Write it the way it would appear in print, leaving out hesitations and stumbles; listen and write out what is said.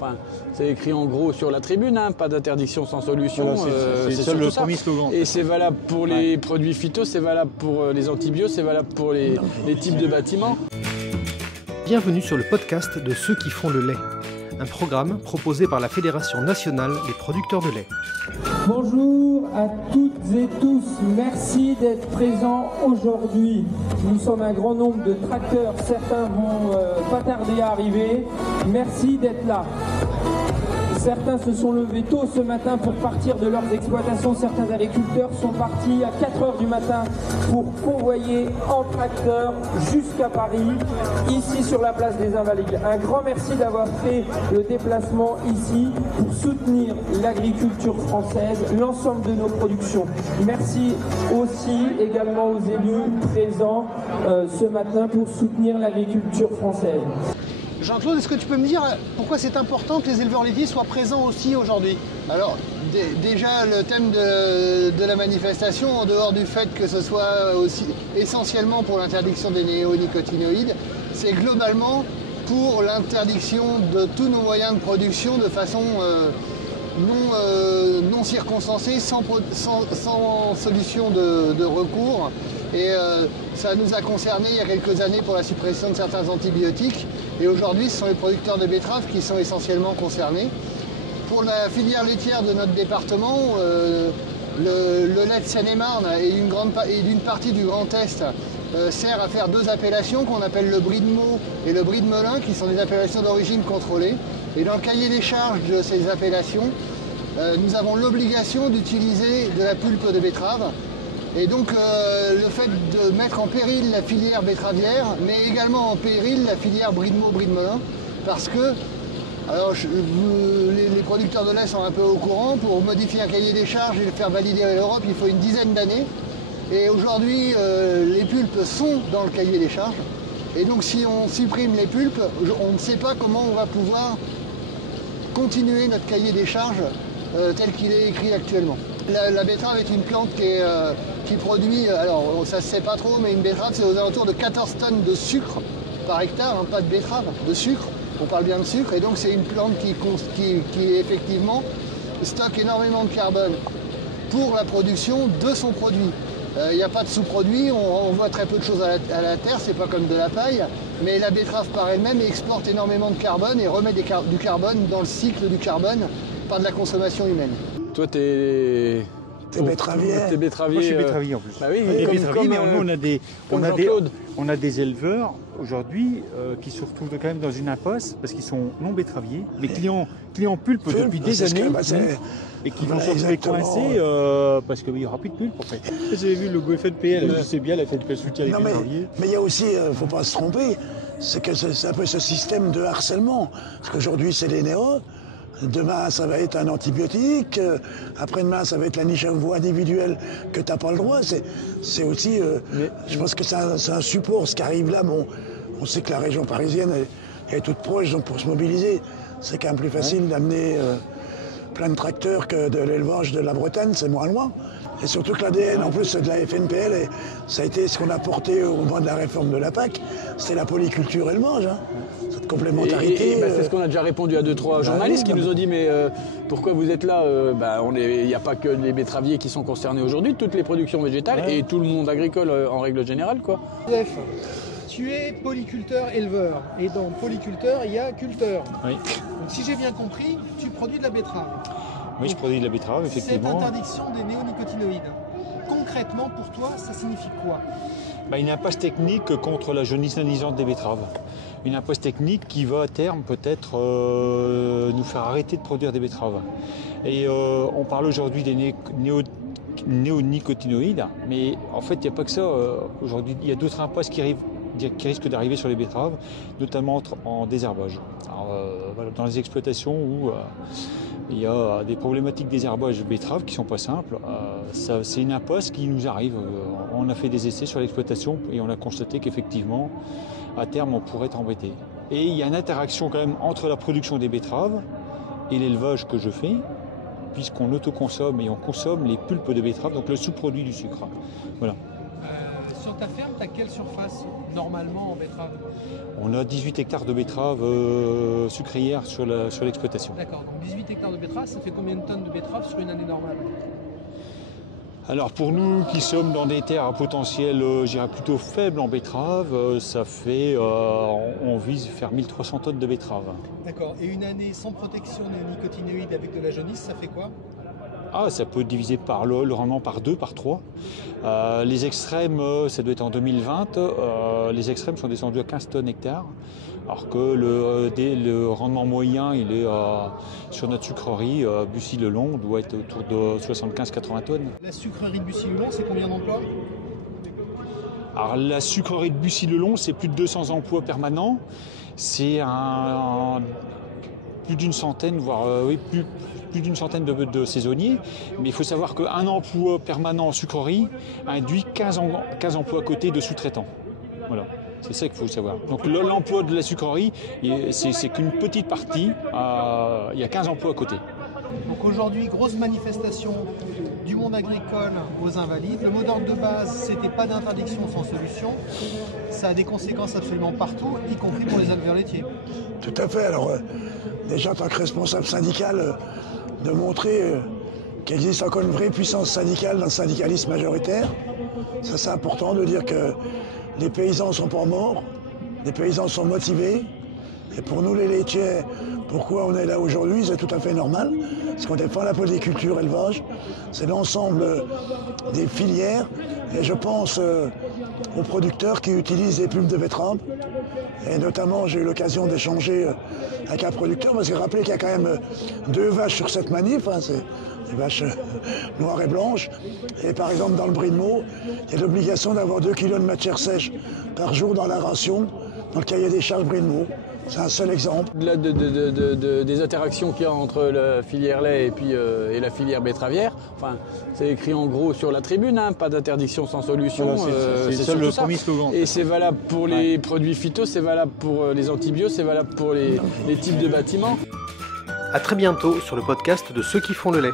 Enfin, c'est écrit en gros sur la tribune, hein, pas d'interdiction sans solution. Voilà, c'est ça le premier slogan. Et c'est valable pour les produits phytos, c'est valable pour les antibiotiques, c'est valable pour les types de bâtiments. Bienvenue sur le podcast de Ceux qui font le lait, un programme proposé par la Fédération nationale des producteurs de lait. Bonjour à toutes et tous, merci d'être présents aujourd'hui. Nous sommes un grand nombre de tracteurs, certains vont pas tarder à arriver. Merci d'être là. Certains se sont levés tôt ce matin pour partir de leurs exploitations. Certains agriculteurs sont partis à 4 h du matin pour convoyer en tracteur jusqu'à Paris, ici sur la place des Invalides. Un grand merci d'avoir fait le déplacement ici pour soutenir l'agriculture française, l'ensemble de nos productions. Merci aussi également aux élus présents ce matin pour soutenir l'agriculture française. Jean-Claude, est-ce que tu peux me dire pourquoi c'est important que les éleveurs laitiers soient présents aussi aujourd'hui? Alors, déjà, le thème de la manifestation, en dehors du fait que ce soit aussi essentiellement pour l'interdiction des néonicotinoïdes, c'est globalement pour l'interdiction de tous nos moyens de production de façon non circonstancée, sans solution de recours. Et ça nous a concerné il y a quelques années pour la suppression de certains antibiotiques. Et aujourd'hui, ce sont les producteurs de betteraves qui sont essentiellement concernés. Pour la filière laitière de notre département, le lait de Seine-et-Marne et d'une partie du Grand Est sert à faire deux appellations qu'on appelle le brie de Meaux et le brie de Melun, qui sont des appellations d'origine contrôlée. Et dans le cahier des charges de ces appellations, nous avons l'obligation d'utiliser de la pulpe de betterave. Et donc le fait de mettre en péril la filière betteravière, mais également en péril la filière brie de Meaux, brie de Melun, parce que alors, les producteurs de lait sont un peu au courant. Pour modifier un cahier des charges et le faire valider à l'Europe, il faut une dizaine d'années. Et aujourd'hui, les pulpes sont dans le cahier des charges. Et donc si on supprime les pulpes, on ne sait pas comment on va pouvoir continuer notre cahier des charges tel qu'il est écrit actuellement. La betterave est une plante qui produit, alors ça ne se sait pas trop, mais une betterave c'est aux alentours de 14 tonnes de sucre par hectare, hein, pas de betterave, de sucre. On parle bien de sucre, et donc c'est une plante qui effectivement stocke énormément de carbone pour la production de son produit. Il n'y a pas de sous-produit, on voit très peu de choses à la terre, c'est pas comme de la paille, mais la betterave par elle-même exporte énormément de carbone et remet du carbone dans le cycle du carbone par de la consommation humaine. Toi, t'es betteravier. Moi, je suis betteravier en plus. Bah oui, et betteravier, mais on a des éleveurs aujourd'hui qui se retrouvent quand même dans une impasse parce qu'ils sont non betteraviers, mais clients pulpe depuis des années, et qui vont se retrouver coincés parce qu'il n'y aura plus de pulpe en fait. J'ai vu le FNPL, je sais bien, la FNPL soutient les betteraviers. Mais il y a aussi, il ne faut pas se tromper, c'est que c'est un peu ce système de harcèlement. Parce qu'aujourd'hui, c'est les néos. Demain, ça va être un antibiotique. Après-demain, ça va être la niche à voie individuelle que tu n'as pas le droit. C'est aussi, je pense que c'est un support. Ce qui arrive là, bon, on sait que la région parisienne est toute proche, donc pour se mobiliser, c'est quand même plus facile d'amener plein de tracteurs que de l'élevage de la Bretagne, c'est moins loin. Et surtout que l'ADN, en plus, de la FNPL, et ça a été ce qu'on a porté au moment de la réforme de la PAC, c'était la polyculture élevage, hein. Cette complémentarité. C'est ce qu'on a déjà répondu à 2-3 journalistes qui nous ont dit mais pourquoi vous êtes là? Il n'y a pas que les betteraviers qui sont concernés aujourd'hui, toutes les productions végétales et tout le monde agricole en règle générale, quoi. Tu es polyculteur éleveur, et dans polyculteur, il y a culteur. Oui. Donc si j'ai bien compris, tu produis de la betterave. Oui, je produis de la betterave, effectivement. Cette interdiction des néonicotinoïdes, concrètement pour toi, ça signifie quoi? Une impasse technique contre la jaunisse nanisante des betteraves. Une impasse technique qui va à terme peut-être nous faire arrêter de produire des betteraves. Et on parle aujourd'hui des néonicotinoïdes, mais en fait il n'y a pas que ça. Aujourd'hui, il y a d'autres impasses qui risquent d'arriver sur les betteraves, notamment en désherbage. Dans les exploitations où il y a des problématiques désherbage de betteraves qui ne sont pas simples. C'est une impasse qui nous arrive. On a fait des essais sur l'exploitation et on a constaté qu'effectivement, à terme, on pourrait être embêté. Et il y a une interaction quand même entre la production des betteraves et l'élevage que je fais, puisqu'on autoconsomme et on consomme les pulpes de betterave, donc le sous-produit du sucre. Voilà. Sur ta ferme, tu as quelle surface normalement en betterave? On a 18 hectares de betteraves sucrières sur l'exploitation. D'accord, donc 18 hectares de betteraves, ça fait combien de tonnes de betteraves sur une année normale? Alors pour nous qui sommes dans des terres à potentiel, je dirais plutôt faible en betterave, ça fait, on vise faire 1300 tonnes de betteraves. D'accord, et une année sans protection néonicotinoïde avec de la jaunisse, ça fait quoi? Ah, ça peut diviser par le rendement par 2, par 3. Les extrêmes, ça doit être en 2020, les extrêmes sont descendus à 15 tonnes hectares, alors que le rendement moyen, il est sur notre sucrerie, Bussy-le-Long, doit être autour de 75-80 tonnes. La sucrerie de Bussy-le-Long, c'est combien d'emplois? Alors la sucrerie de Bussy-le-Long, c'est plus de 200 emplois permanents, c'est plus d'une centaine, voire plus d'une centaine de saisonniers, mais il faut savoir qu'un emploi permanent en sucrerie induit 15 emplois à côté de sous-traitants. Voilà, c'est ça qu'il faut savoir. Donc l'emploi de la sucrerie, c'est qu'une petite partie, il y a 15 emplois à côté. Donc aujourd'hui, grosse manifestation du monde agricole aux Invalides. Le mot d'ordre de base, c'était pas d'interdiction sans solution. Ça a des conséquences absolument partout, y compris pour les éleveurs laitiers. Tout à fait. Alors, déjà, en tant que responsable syndical, de montrer qu'il existe encore une vraie puissance syndicale dans le syndicalisme majoritaire. Ça, c'est important de dire que les paysans ne sont pas morts, les paysans sont motivés. Et pour nous, les laitiers, pourquoi on est là aujourd'hui, c'est tout à fait normal. Parce qu'on défend la polyculture, élevage. C'est l'ensemble des filières. Et je pense aux producteurs qui utilisent des pulpes de betterave. Et notamment, j'ai eu l'occasion d'échanger avec un producteur, parce que rappelez qu'il y a quand même 2 vaches sur cette manif, hein, c'est des vaches noires et blanches. Et par exemple, dans le Brie de Meaux, il y a l'obligation d'avoir 2 kg de matière sèche par jour dans la ration, dans le cahier des charges Brie de Meaux. C'est un seul exemple. Au-delà des interactions qu'il y a entre la filière lait et la filière betteravière, enfin, c'est écrit en gros sur la tribune, hein, pas d'interdiction sans solution. Voilà, c'est ça le premier slogan. Et c'est valable pour les produits phytos, c'est valable pour les antibiotiques, c'est valable pour les types de bâtiments. À très bientôt sur le podcast de Ceux qui font le lait.